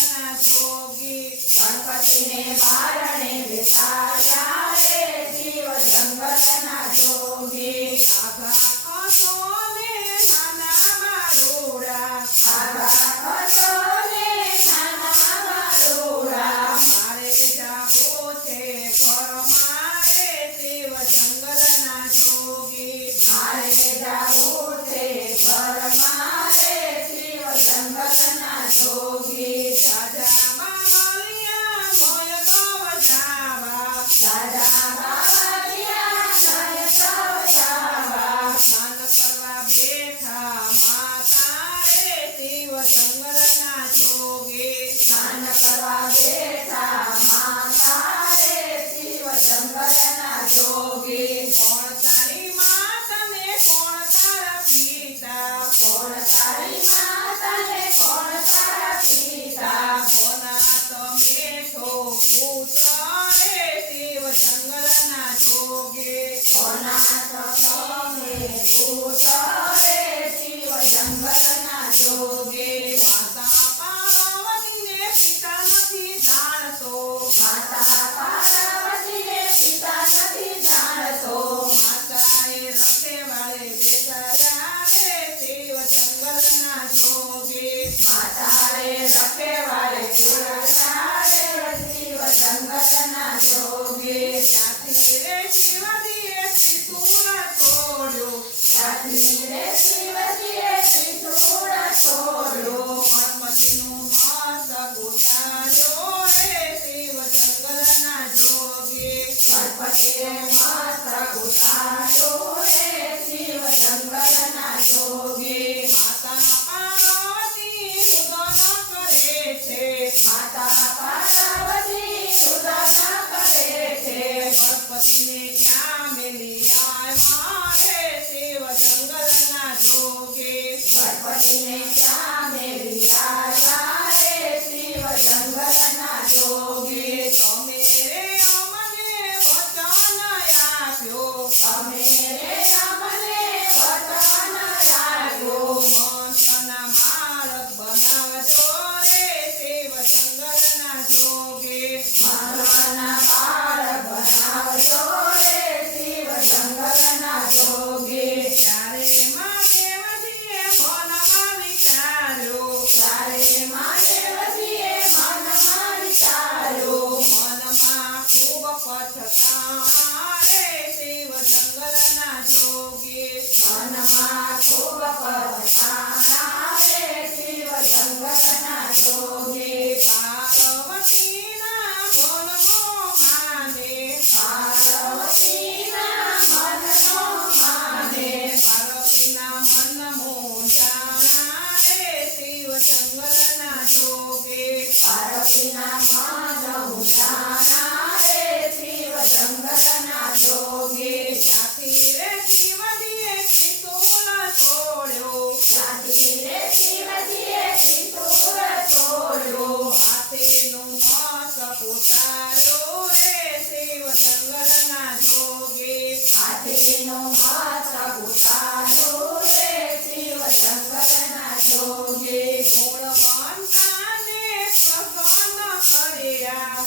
न सोगी गणपति ने मारने विचारा Bye. Yes.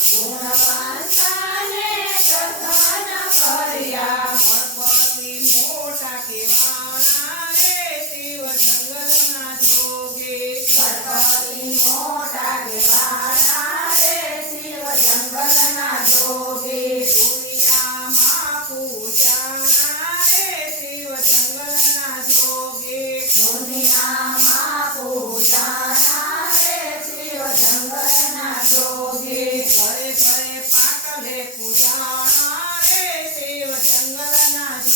Yes.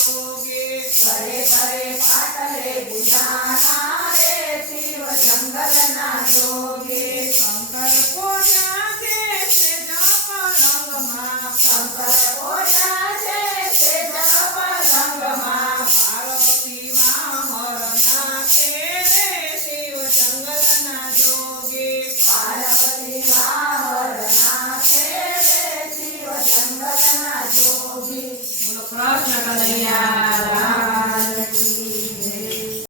योगे भरे भरे पाटले बुझाना रे शिव जंगल ना योगे.